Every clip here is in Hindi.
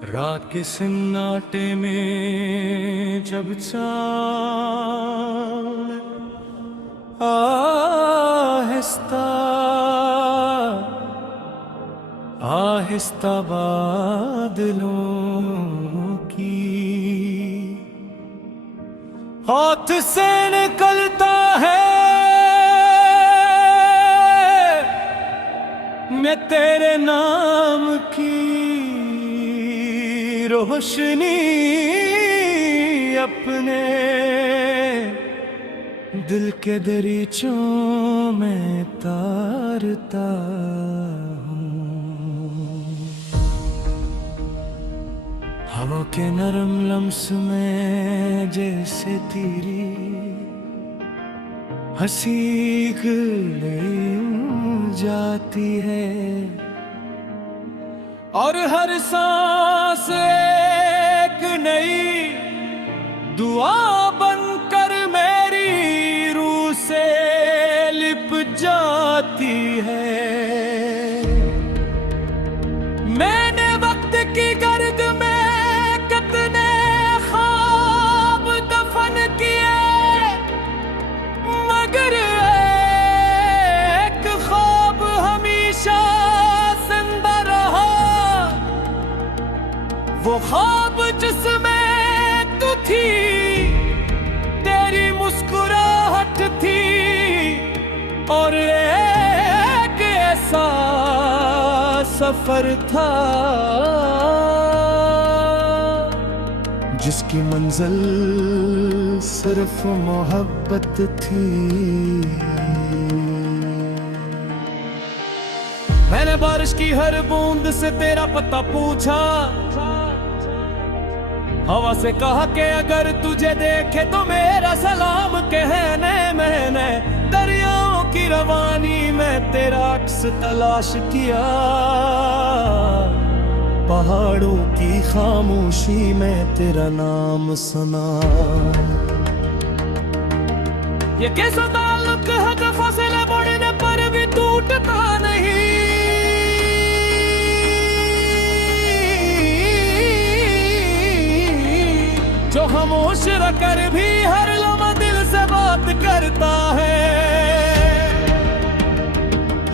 रात के सन्नाटे में जब चाँद आहिस्ता आहिस्ता बादलों की हाथ से निकलता है, मैं तेरे नाम की रोशनी अपने दिल के दरीचों में तारता हूँ। हवा के नरम लम्स में जैसे तेरी हंसी गले जाती है, और हर सांस एक नई दुआ बनकर मेरी रूह से लिप जाती है। मैंने वक्त की गर्द में कितने ख्वाब दफन किए, मगर एक ख्वाब हमेशा जिंदा रहा, वो ख्वाब जिसमें तू थी, तेरी मुस्कुराहट थी, और एक ऐसा सफर था जिसकी मंजिल सिर्फ मोहब्बत थी। मैंने बारिश की हर बूंद से तेरा पता पूछा, हवा से कहा कि अगर तुझे देखे तो मेरा सलाम कहने। मैंने दरियाओं की रवानी में तेरा अक्स तलाश किया, पहाड़ों की खामोशी में तेरा नाम सुना। ये कैसा ताल्लुक है जो फासले बढ़ने पर भी टूटता नहीं, जो खामोश रहकर भी हर लम्हा दिल से बात करता है।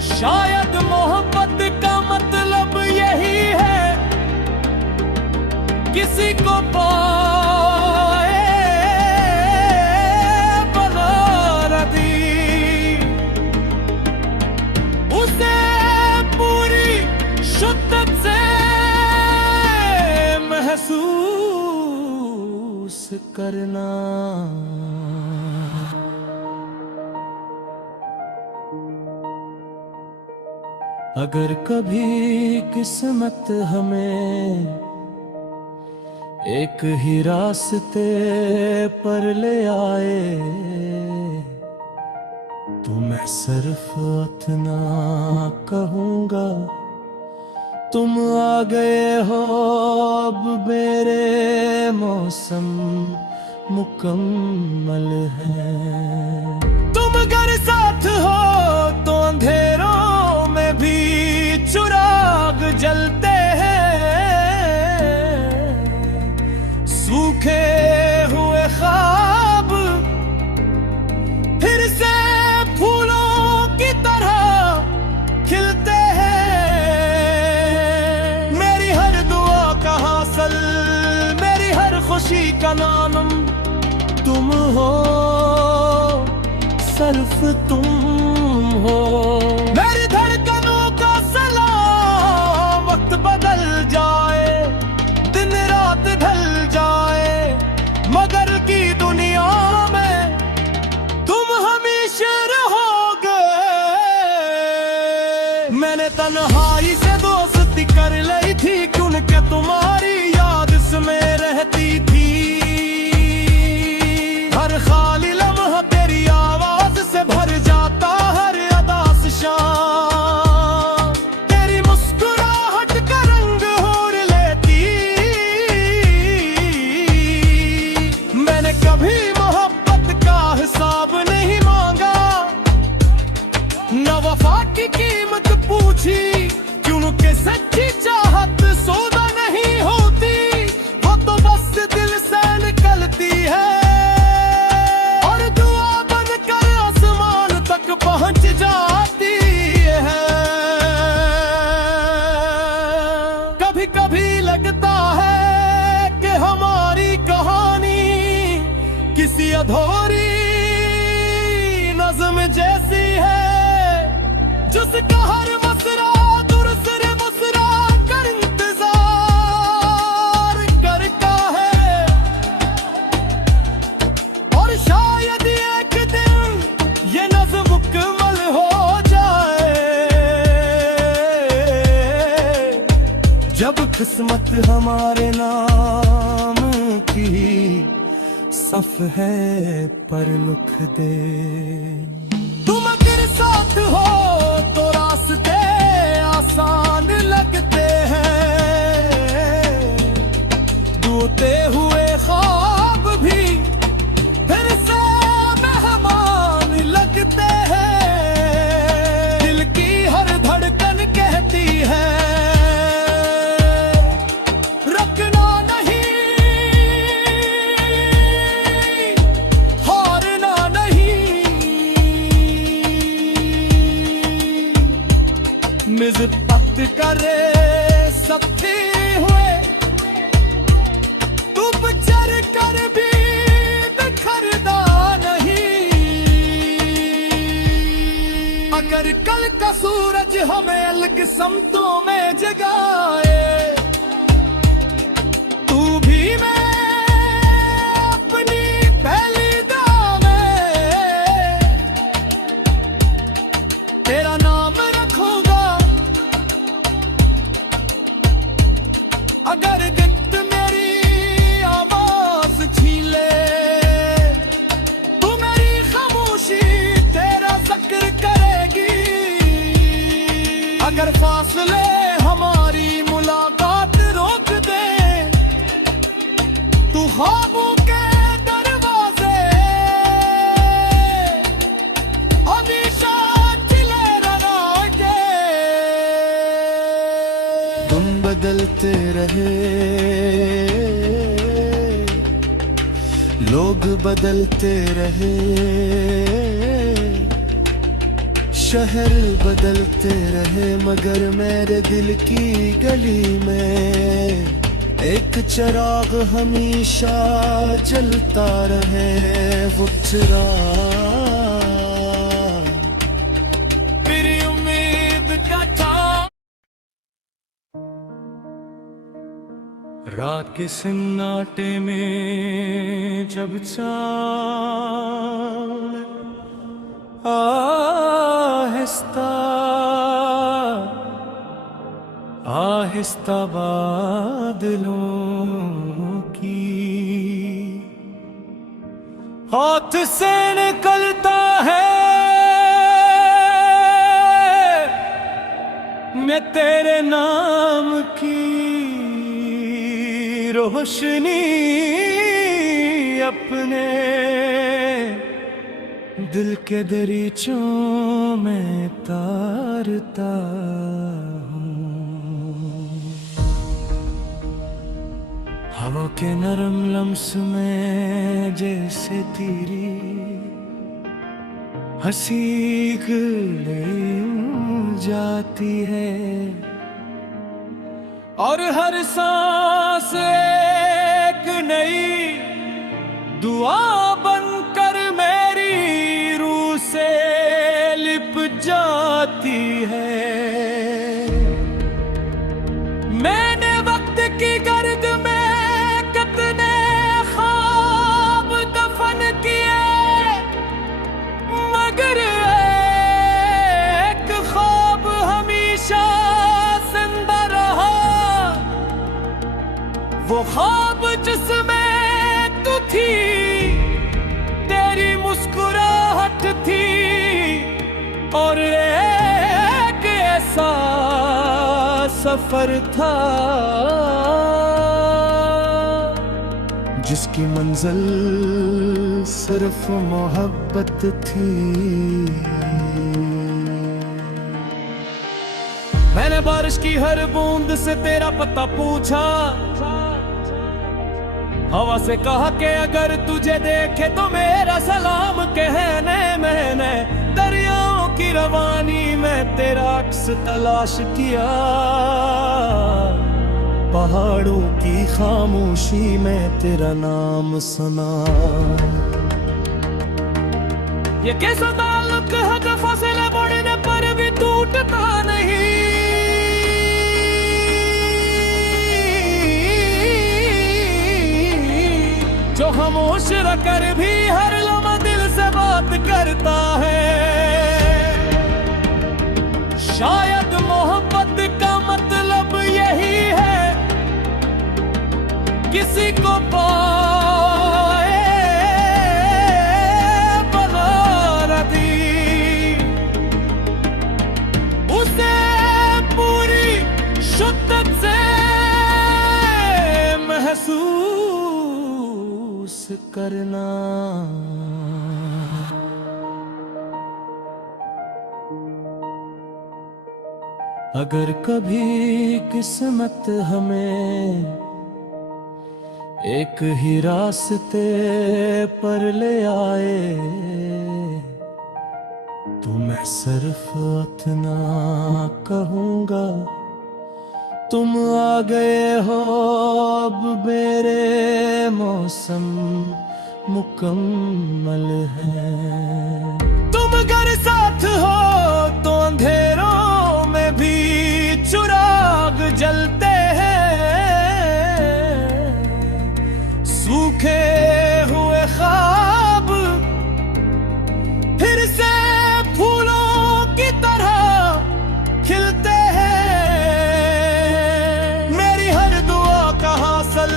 शायद मोहब्बत का मतलब यही है, किसी को पाए बना दी, उसे पूरी शिद्दत से महसूस करना। अगर कभी किस्मत हमें एक ही रास्ते पर ले आए, तो मैं सिर्फ इतना कहूँगा, तुम आ गए हो अब, मेरे मौसम मुकम्मल है। तुम अगर साथ हो तो अंधेरों में भी चिराग जलते हैं, सूखे हुए ख्वाब फिर से फूलों की तरह खिलते हैं। मेरी हर दुआ का हासिल, मेरी हर खुशी का नाम तुम हो, सिर्फ तुम हो। मेरी धड़कनों का सलाम, वक्त बदल जाए, दिन रात ढल जाए, मगर की दुनिया में तुम हमेशा रहोगे। मैंने तन्हाई से दोस्ती कर ली थी, क्योंकि तुम्हारी याद इसमें रहती थी। हर खाली लम्हा तेरी आवाज से भर जाता, हर अदास शाम तेरी मुस्कुराहट का रंग होर लेती। मैंने कभी मोहब्बत का हिसाब नहीं मांगा, न वफा की कीमत पूछी, क्योंकि सच्ची चाहत सौदा नहीं होती। अधूरी नज़्म जैसी है, जिसका हर मसरा दुरुस्त मुसरा कर इंतजार करता है। और शायद एक दिन ये नज़्म मुकम्मल हो जाए, जब किस्मत हमारे नाम की सफ़हे पर लिख दे। तुम अगर साथ हो तो रास्ते आसान लगते हैं, टूटे हुए ख्वाब भी फिर से मेहमान लगते हैं। दिल की हर धड़कन कहती है रखना नहीं, हारना नहीं। मिज़्पत करे सकते हुए तू चर कर भी बिखरदा नहीं। अगर कल का सूरज हमें अलग समतों में जगाए, तू भी मैं अपनी पहली दामें तेरा नाम रखूंगा। अगर गिफ्ट मेरी आवाज छीन ले, तू मेरी खामोशी तेरा जिक्र करेगी। अगर फासले हमारी मुलाकात रोक दे, तू ख्वाबों के दरवाजे हमेशा खुले रहेंगे। तुम बदलते रहे, लोग बदलते रहे, शहर बदलते रहे, मगर मेरे दिल की गली में एक चिराग हमेशा जलता रहे। वो चिराग मेरी उम्मीद का था। रात के सन्नाटे में जब चाँद आहिस्ता आहिस्ता बादलों की हाथ से निकलता है, मैं तेरे नाम की रोशनी अपने दिल के दरीचों में तारता हूँ। हवा के नरम लम्स में जैसे तेरी हंसी गले जाती है, और हर सांस एक नई दुआ बनकर मेरी रूह से लिप जाती है। मैंने वक्त की गर्द में कितने ख्वाब दफन किए, मगर एक ख्वाब हमेशा जिंदा रहा। वो ख्वाब जिसमें तू थी, तेरी मुस्कुराहट थी, और एक ऐसा सफर था जिसकी मंजिल सिर्फ मोहब्बत थी। मैंने बारिश की हर बूंद से तेरा पता पूछा, हवा से कहा कि अगर तुझे देखे तो मेरा सलाम कहने। मैंने दरियाओं की रवानी में तेरा अक्स तलाश किया, पहाड़ों की खामोशी में तेरा नाम सुना। ये कैसा ताल्लुक है जो फासले बढ़ने पर भी टूटता नहीं। जो खामोश रहकर भी हर लम्हा दिल से बात करता है। शायद मोहब्बत का मतलब यही है, किसी को पाए बना दी, उसे पूरी शिद्दत से महसूस करना। अगर कभी किस्मत हमें एक ही रास्ते पर ले आए, तो मैं सिर्फ इतना कहूँगा, तुम आ गए हो अब, मेरे मौसम मुकम्मल है। तुम अगर साथ हो तो अंधेरों में भी चिराग जलते हैं। सूखे हुए ख्वाब फिर से फूलों की तरह खिलते हैं। मेरी हर दुआ का हासिल,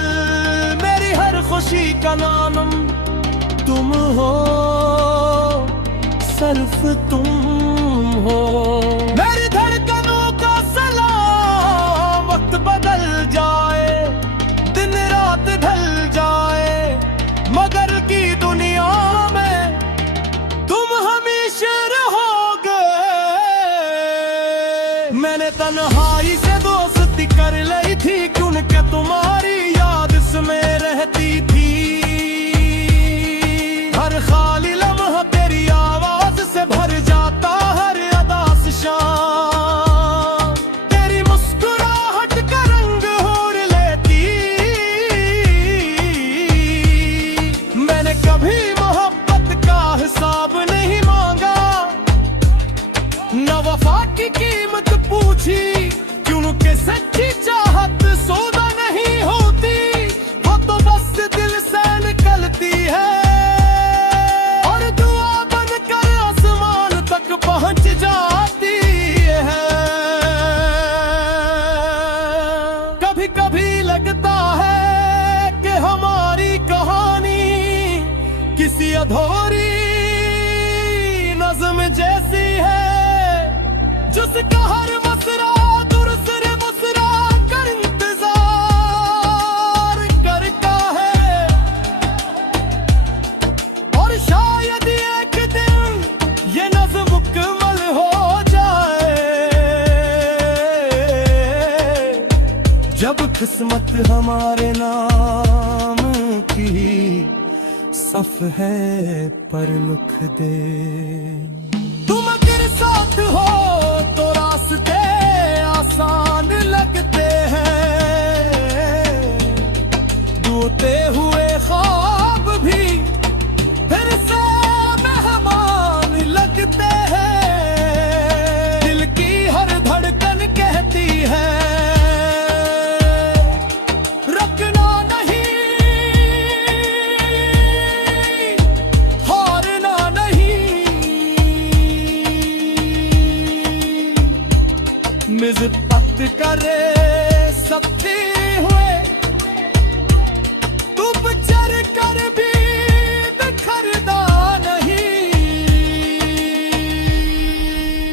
मेरी हर खुशी का नाम तुम हो, सिर्फ तुम हो। मेरी धड़कनों का सलाम, वक्त बदल जाए, दिन रात ढल जाए, मगर की दुनिया में तुम हमेशा रहोगे। मैंने तन्हाई से दोस्ती कर ली थी, क्योंकि तुम्हारी याद इसमें रहती थी। हर खाली लम्हा तेरी आवाज से भर जाता, हर अदा से शाम तेरी मुस्कुराहट का रंग होर लेती। मैंने कभी मोहब्बत का हिसाब नहीं मांगा, न वफा की कीमत पूछी, क्योंकि सच्ची चाहत सौदा नहीं होती, वो तो बस दिल से निकलती है और दुआ बनकर आसमान तक पहुंच जाती है। कभी कभी लगता है कि हमारी कहानी किसी अधूरी नज़्म जैसी है, जिसका हर मसरा दूसरे मसरा कर इंतजार करता है। और शायद एक दिन ये नज़्म मुकम्मल हो जाए, जब किस्मत हमारे नाम की सफ़हे पर लिख दे। तुम अगर साथ हो तो रास्ते आसान लगते हैं, डूबते हुए ख्वाब भी फिर से मेहमान लगते हैं। दिल की हर धड़कन कहती है, रखना नहीं, हारना नहीं। मिज़्पत करे सकते हुए तू चर कर भी बिखरदा नहीं।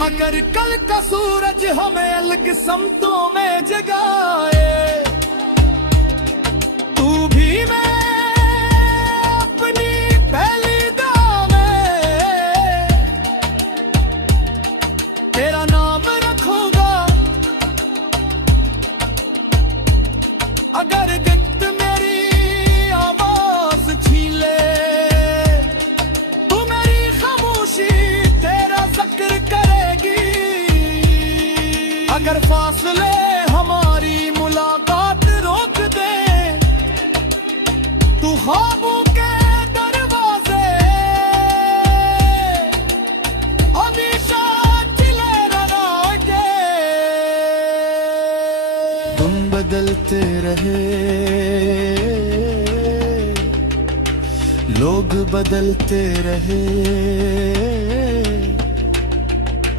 अगर कल का सूरज हमें अलग समतों में जगाए, तू भी मैं अपनी पहली दाम तेरा नाम रखूंगा। अगर गिफ्ट मेरी आवाज छीन ले, तू मेरी खामोशी तेरा जिक्र करेगी। अगर फासले हमारी मुलाकात रोक दे, तू ख्वाबों के दरवाजे बदलते रहे, लोग बदलते रहे,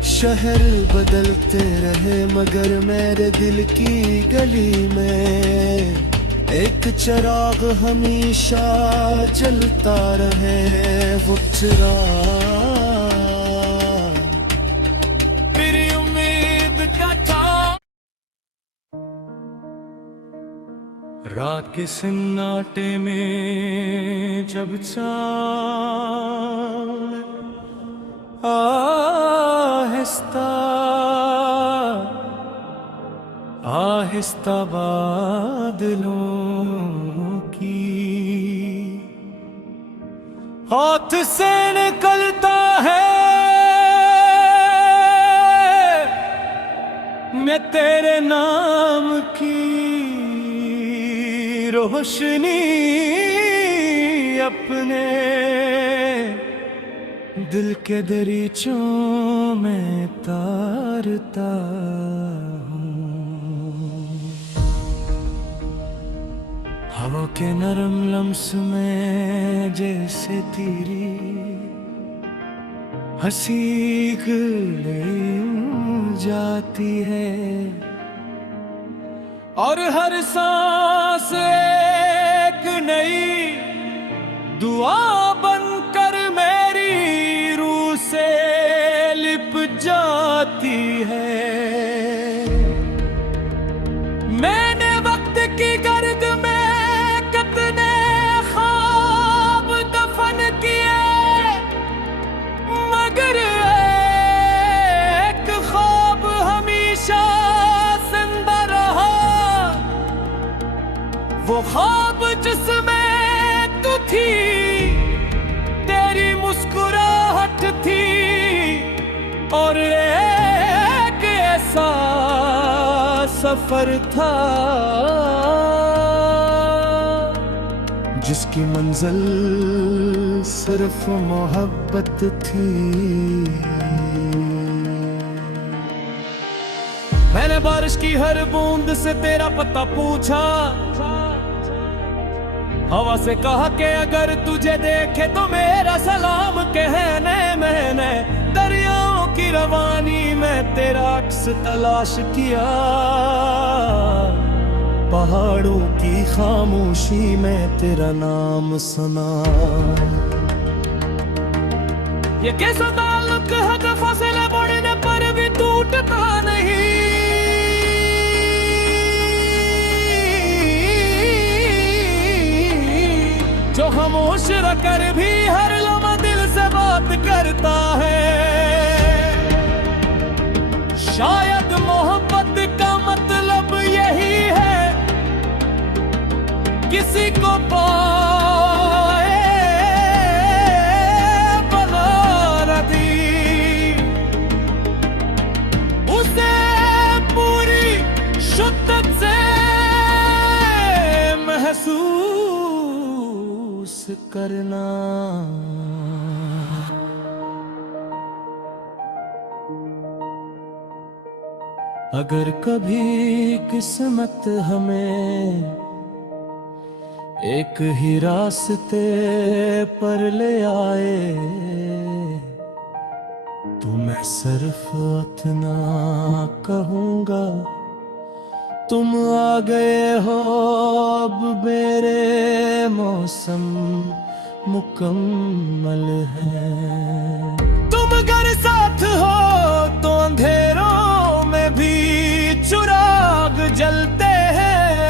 शहर बदलते रहे, मगर मेरे दिल की गली में एक चिराग हमेशा जलता रहे। वो चिराग मेरी उम्मीद का था। रात के सन्नाटे में जब चाँद आहिस्ता आहिस्ता बादलों की हाथ से निकलता है, मैं तेरे नाम की रोशनी अपने दिल के दरीचों में तारता हूँ। हवा के नरम लम्स में जैसे तेरी हंसी गले जाती है, और हर सांस एक नई दुआ बनकर मेरी रूह से लिप जाती है। मैंने वक्त की गर्द में कितने ख्वाब दफन किए, मगर एक ख्वाब हमेशा जिंदा रहा, वो ख्वाब जिसमें तू थी, तेरी मुस्कुराहट थी, और एक ऐसा सफर था जिसकी मंजिल सिर्फ मोहब्बत थी। मैंने बारिश की हर बूंद से तेरा पता पूछा, हवा से कहा कि अगर तुझे देखे तो मेरा सलाम कहने। मैंने दरियाओं की रवानी में तेरा अक्स तलाश किया, पहाड़ों की खामोशी में तेरा नाम सुना। ये कैसा ताल्लुक है जो फासले बढ़ने पर भी टूटता नहीं, जो खामोश रहकर भी हर लम्हा दिल से बात करता है। शायद मोहब्बत का मतलब यही है, किसी को पाए बना दी, उसे पूरी शिद्दत से महसूस करना। अगर कभी किस्मत हमें एक ही रास्ते पर ले आए, तो मैं सिर्फ इतना कहूँगा, तुम आ गए हो, अब मेरे मौसम मुकम्मल है। तुम अगर साथ हो तो अंधेरों में भी चिराग जलते हैं,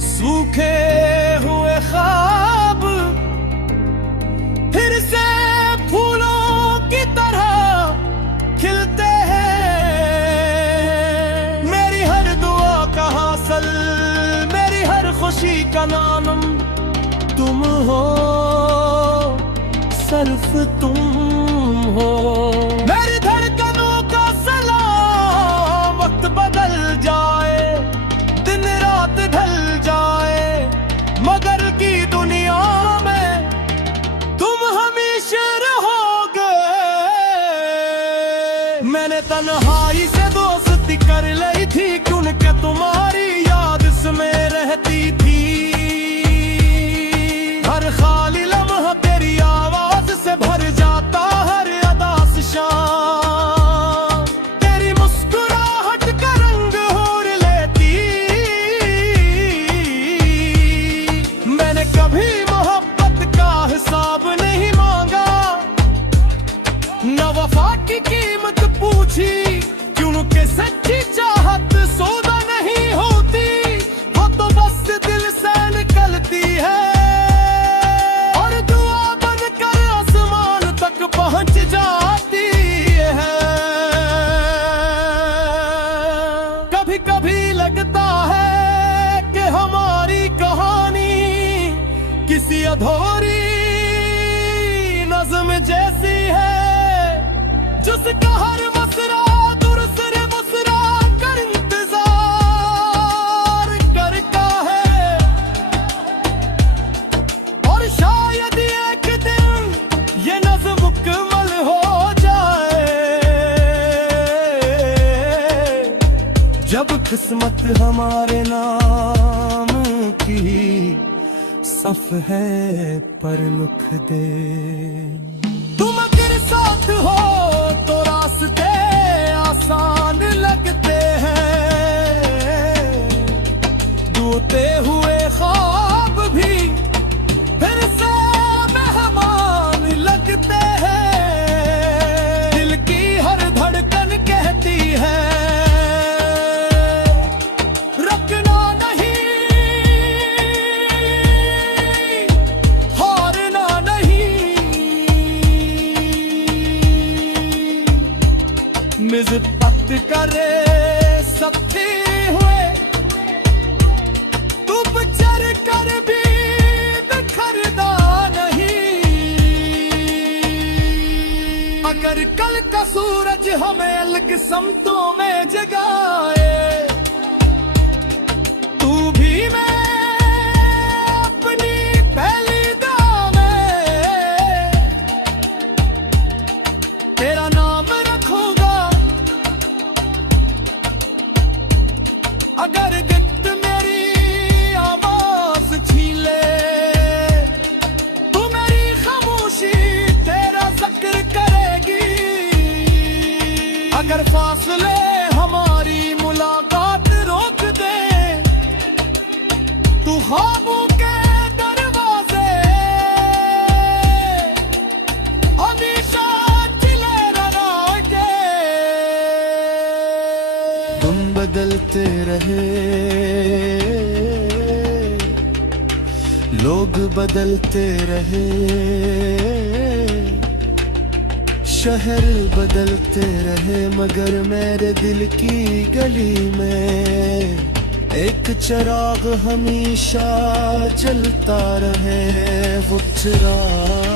सूखे हुए ख्वाब फिर से फूलों की तरह खिलते हैं। मेरी हर दुआ का हासिल, मेरी हर खुशी का नाम तुम हो, सिर्फ तुम हो। मेरी धड़कनों का सलाम, वक्त बदल जाए, दिन रात ढल जाए, मगर की दुनिया में तुम हमेशा रहोगे। मैंने तन्हाई से दोस्ती कर ली थी क्योंकि तुम्हारी याद इसमें रहती थी। हर खाली लम्हा तेरी आवाज से भर जाता, हर अदास शाम तेरी मुस्कुराहट का रंग होर लेती। मैंने कभी मोहब्बत का हिसाब नहीं मांगा, न वफा की कीमत पूछी, क्योंकि सच्ची चाहत सौदा नहीं होती, वो तो बस दिल से निकलती है और दुआ बनकर आसमान तक पहुंच जाती है। कभी कभी लगता है कि हमारी कहानी किसी अधूरी नज़्म जैसी है, जिसका हर मसरा दूसरे मुसरा कर इंतजार करता है। और शायद एक दिन ये नज़्म मुकम्मल हो जाए, जब किस्मत हमारे नाम की सफ़हे पर लिख दे। तुम अगर साथ हो तो रास्ते आसान लगते हैं, डूबते हुए ख्वाब भी फिर से मेहमान लगते हैं। दिल की हर धड़कन कहती है रखना नहीं, हारना नहीं। मिज़पत करे सकते हुए तू चर कर भी बिखरदा नहीं। अगर कल का सूरज हमें अलग समतों में जगाए, तू भी मैं अपनी पहली दाम तेरा नाम रखूंगा। अगर गिफ्ट मेरी आवाज छीन ले, तू मेरी खामोशी तेरा जिक्र करेगी। अगर फासले हमारी मुलाकात रोक दे, तू ख्वाबों के दरवाजे हमेशा खुले रहोगे। तुम बदलते रहे, लोग बदलते रहे, शहर बदलते रहे, मगर मेरे दिल की गली में एक चिराग हमेशा जलता रहे। वो चिराग